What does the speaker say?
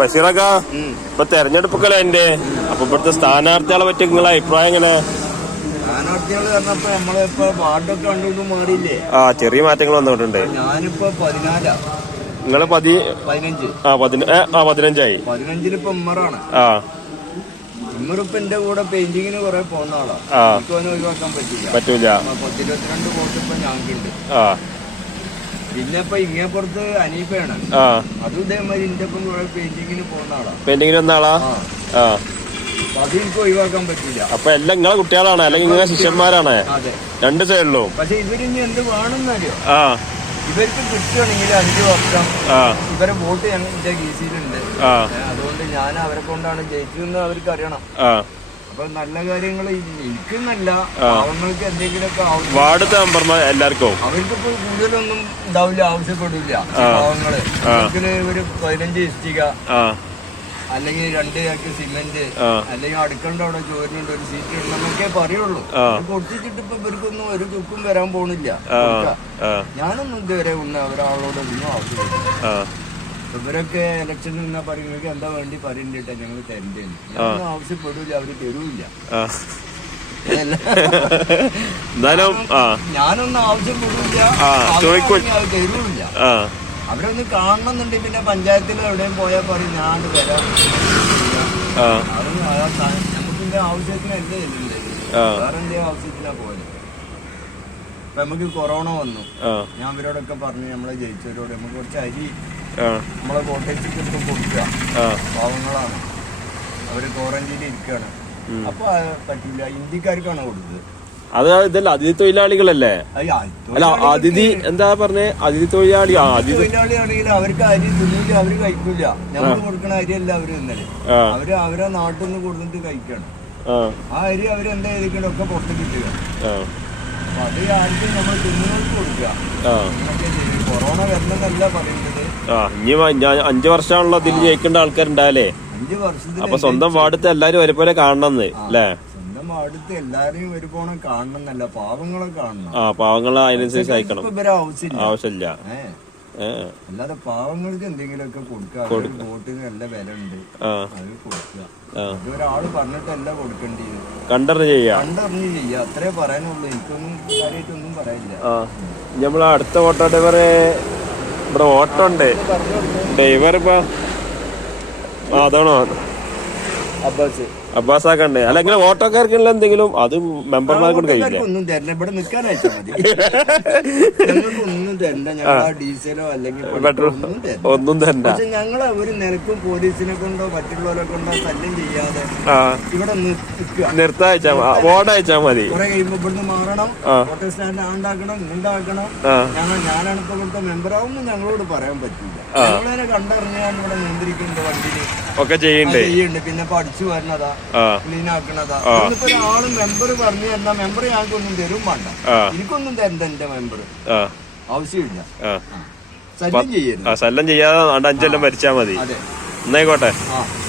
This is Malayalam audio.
ബഷീറക്ക ഇപ്പൊ തെരഞ്ഞെടുപ്പൊക്കെ എന്റെ അപ്പൊ ഇവിടുത്തെ സ്ഥാനാർത്ഥികളെ പറ്റി നിങ്ങളെ അഭിപ്രായം എങ്ങനെ? സ്ഥാനാർത്ഥികൾ പറഞ്ഞപ്പോ നമ്മളിപ്പോ വാർഡൊക്കെ കണ്ടുകൊണ്ട് മാറിയില്ലേ? ആ ചെറിയ മാറ്റങ്ങൾ വന്നിട്ടുണ്ട്. ഞാനിപ്പോ പതിനാലാ. നിങ്ങൾ പതി പതിനഞ്ച്. ആ ആ പതിനഞ്ചായി. പതിനഞ്ചിലിപ്പോ ഉമ്മറാണ്. ആ. ഉമ്മറിപ്പോ എന്റെ കൂടെ പെയിന്റിങ്ങിന് കുറെ പോകുന്ന ആളാ. എനിക്ക് ഒഴിവാക്കാൻ പറ്റില്ല. പറ്റൂല. പത്തിരുപത്തിരണ്ട് ഇപ്പൊ ഞങ്ങൾക്കുണ്ട്. ആ. പിന്നെ ഇപ്പൊ ഇങ്ങേപ്പുറത്ത് അനീഫയാണ്. ആ. അതും ഇതേമാതിരി എന്റെ ഒപ്പം പെയിന്റിങ്ങിന് പോകുന്ന ആളാ. പെയിന്റിങ്ങിന് വന്ന ആളാ? ആ. ആ. അപ്പൊ അത് എനിക്ക് ഒഴിവാക്കാൻ പറ്റില്ല. അപ്പൊ എല്ലാം നിങ്ങളെ കുട്ടികളാണ് അല്ലെങ്കിൽ നിങ്ങളെ ശിഷ്യന്മാരാണ്. അതെ. രണ്ട് സൈഡിലും. പക്ഷെ ഇവരിനി എന്ത് വേണമെന്നറിയോ? ആ. ഇവർക്ക് കിട്ടുകയാണെങ്കിൽ അഞ്ചു വർഷം ഇവരെ വോട്ട് ഞങ്ങൾ ആ. അതുകൊണ്ട് ഞാൻ അവരെ കൊണ്ടാണ് ജയിച്ചതെന്ന് അവർക്ക് അറിയണം. ആ. അപ്പൊ നല്ല കാര്യങ്ങൾ എനിക്കെന്നല്ല. പാവങ്ങൾക്ക് എന്തെങ്കിലുമൊക്കെ വാർഡ് മെമ്പർമാർ എല്ലാവർക്കും. അവർക്കിപ്പോ കൂടുതലൊന്നും ഉണ്ടാവില്ല ആവശ്യപ്പെടില്ല. പാവങ്ങൾ. അവർക്കിൽ ഒരു പതിനഞ്ച് ഇഷ്ടിക. അല്ലെങ്കിൽ രണ്ട് ചാക്ക് സിമെന്റ്. അല്ലെങ്കിൽ അടുക്കളുടെ അവിടെ ചോരിനുണ്ട് ഒരു സീറ്റ് ഇടണമെന്നൊക്കെ പറയുള്ളൂ. ആ. ഇത് കൊടുത്തിട്ട് ഇപ്പൊ ഇവർക്കൊന്നും ഒരു ചുക്കും വരാൻ പോണില്ല. ഞാനൊന്നും ഇതുവരെ ഉണ്ട് ഒരാളോടൊന്നും ആവശ്യമില്ല ഇവരൊക്കെ ഇലക്ഷൻ നിന്നാ പറയുന്നത് എന്താ വേണ്ടി പറയണ്ടിട്ട് ഞങ്ങൾ തരണ്ടേ ആവശ്യപ്പെടൂല ആവശ്യപ്പെടില്ല അവർ തരൂല്ല. ഞാനൊന്നും ആവശ്യപ്പെടില്ല ആ, ചോദിക്കൂ. അവർ തരൂല്ല അവരൊന്ന് കാണണമെന്നുണ്ടെങ്കിൽ പിന്നെ പഞ്ചായത്തിൽ എവിടെയും പോയാൽ പറയും ഞാൻ വരാം. നമുക്കിന്റെ ആവശ്യത്തിന് എന്ത് ആ. വേറെ എന്തെങ്കിലും ആവശ്യത്തിനാ പോലെ ഇപ്പൊ നമുക്ക് കൊറോണ വന്നു. ഞാൻ അവരോടൊക്കെ പറഞ്ഞു നമ്മളെ ജയിച്ചവരോട് നമുക്ക് കുറച്ച് അരി നമ്മളെ കോട്ടേജിൽ ഇപ്പൊ കൊടുക്കുക. പാവങ്ങളാണ്. അവർ ക്വാറന്റീനിൽ ഇരിക്കുകയാണ് അപ്പൊ പറ്റില്ല ഇന്ത്യക്കാർക്കാണ് കൊടുത്തത്. അത് ഇതല്ല അതിഥി തൊഴിലാളികളല്ലേ? അല്ല അതിഥി എന്താ പറഞ്ഞേ? അതിഥി തൊഴിലാളി അതിഥി തൊഴിലാളിയാണെങ്കിൽ അവർക്ക് അരി തിന്നില്ല അവർ കഴിക്കൂല ഞങ്ങൾ കൊടുക്കണ അരിയല്ല അവർ ഇന്നലെ അവർ അവരെ നാട്ടിൽ നിന്ന് കൊടുത്തിട്ട് കഴിക്കണം. ആ. അരി അരി എന്താ ചെയ്തിട്ടുണ്ട് ഒക്കെ പുറത്ത് കിട്ടുക അത് ആർക്കും നമ്മൾ തിന്നുകൾക്ക് കൊടുക്കുക. കൊറോണ വരണമെന്നല്ല പറയുന്നത്. ആ ഇനി വ- ഞാൻ അഞ്ചു വർഷമാണല്ലോ ഇതിൽ ജയിക്കേണ്ട ആൾക്കാരുണ്ടായാലേ. അഞ്ച് വർഷത്തിൽ അപ്പൊ സ്വന്തം വാർഡത്തെ എല്ലാരും ഒരുപോലെ കാണണമെന്ന് അല്ലേ സ്വന്തം എല്ലാരെയും ഒരു പോണം കാണണം എന്നല്ല പാവങ്ങളെ കാണണം. ആ പാവങ്ങളെ അതിനനുസരിച്ച് അയക്കണം ഇപ്പൊ ഇവരെ ആവശ്യമില്ല. അല്ലാതെ പാവങ്ങൾക്ക് എന്തെങ്കിലുമൊക്കെ കൊടുക്കുക. വോട്ടിന് നല്ല വില ഉണ്ട് ആ. അത് കൊടുക്കുക. ഒരാൾ പറഞ്ഞിട്ടല്ല കൊടുക്കേണ്ടി കണ്ടറിഞ്ഞ് ചെയ്യാ കണ്ടറിഞ്ഞ് ചെയ്യാ അത്രേ പറയാനുള്ളൂ. എനിക്കൊന്നും കാര്യമായിട്ടൊന്നും പറയാനില്ല നമ്മളെ അടുത്ത ഓട്ടോ ഡ്രൈവർ ഇവിടെ ഓട്ടോ ഉണ്ട് ഡ്രൈവർ ഇപ്പൊ അതാണോ അബ്ബാസ്. ആക്കണ്ടേ അല്ല ഇങ്ങനെ ഓട്ടോക്കാർക്കുള്ള എന്തെങ്കിലും അത് മെമ്പർമാർക്ക് കഴിയില്ല? തരണ്ട. ഞങ്ങൾ ആ ഡീസലോ അല്ലെങ്കിൽ പെട്രോൾ ഒന്നും തരണ്ട. പക്ഷെ ഞങ്ങൾ ഒരു നിലക്കും പോലീസിനെ കൊണ്ടോ മറ്റുള്ളവരെ കൊണ്ടോ ശല്യം ചെയ്യാതെ ആ. ഇവിടെ നിൽക്കുക നിർത്താ അയച്ചാ അയച്ചാ മതി. കുറെ കഴിയുമ്പോ ഇവിടുന്ന് മാറണം. ആ. ഓട്ടോ സ്റ്റാൻഡ് ആണ്ടാക്കണം ഉണ്ടാക്കണം ആ. ഞങ്ങൾ ഞാനാണ് ഇപ്പൊ ഇവിടുത്തെ മെമ്പറാവുമ്പോൾ ഞങ്ങളോട് പറയാൻ പറ്റില്ല. ഞങ്ങളതിനെ കണ്ടറിഞ്ഞാൽ ഇവിടെ നിയന്ത്രിക്കുന്നുണ്ട് വണ്ടിയിൽ ഒക്കെ ചെയ്യണ്ടേ? ചെയ്യണ്ട്. പിന്നെ പഠിച്ചു അടിച്ചു വരണതാ. ആ. ക്ലീൻ ആക്കണതാ. ഇന്നിപ്പോ ഒരാൾ മെമ്പർ പറഞ്ഞു തന്നാ മെമ്പർ ഞങ്ങൾക്കൊന്നും തരും വേണ്ട. ആ. എനിക്കൊന്നും തരണ്ട എന്റെ മെമ്പർ ആ. ആവശ്യമില്ല. ചെയ്യരുത്. ശല്യം ചെയ്യാതെ അഞ്ചെല്ലാം ഭരിച്ചാ മതി. എന്നായിക്കോട്ടെ. ആ.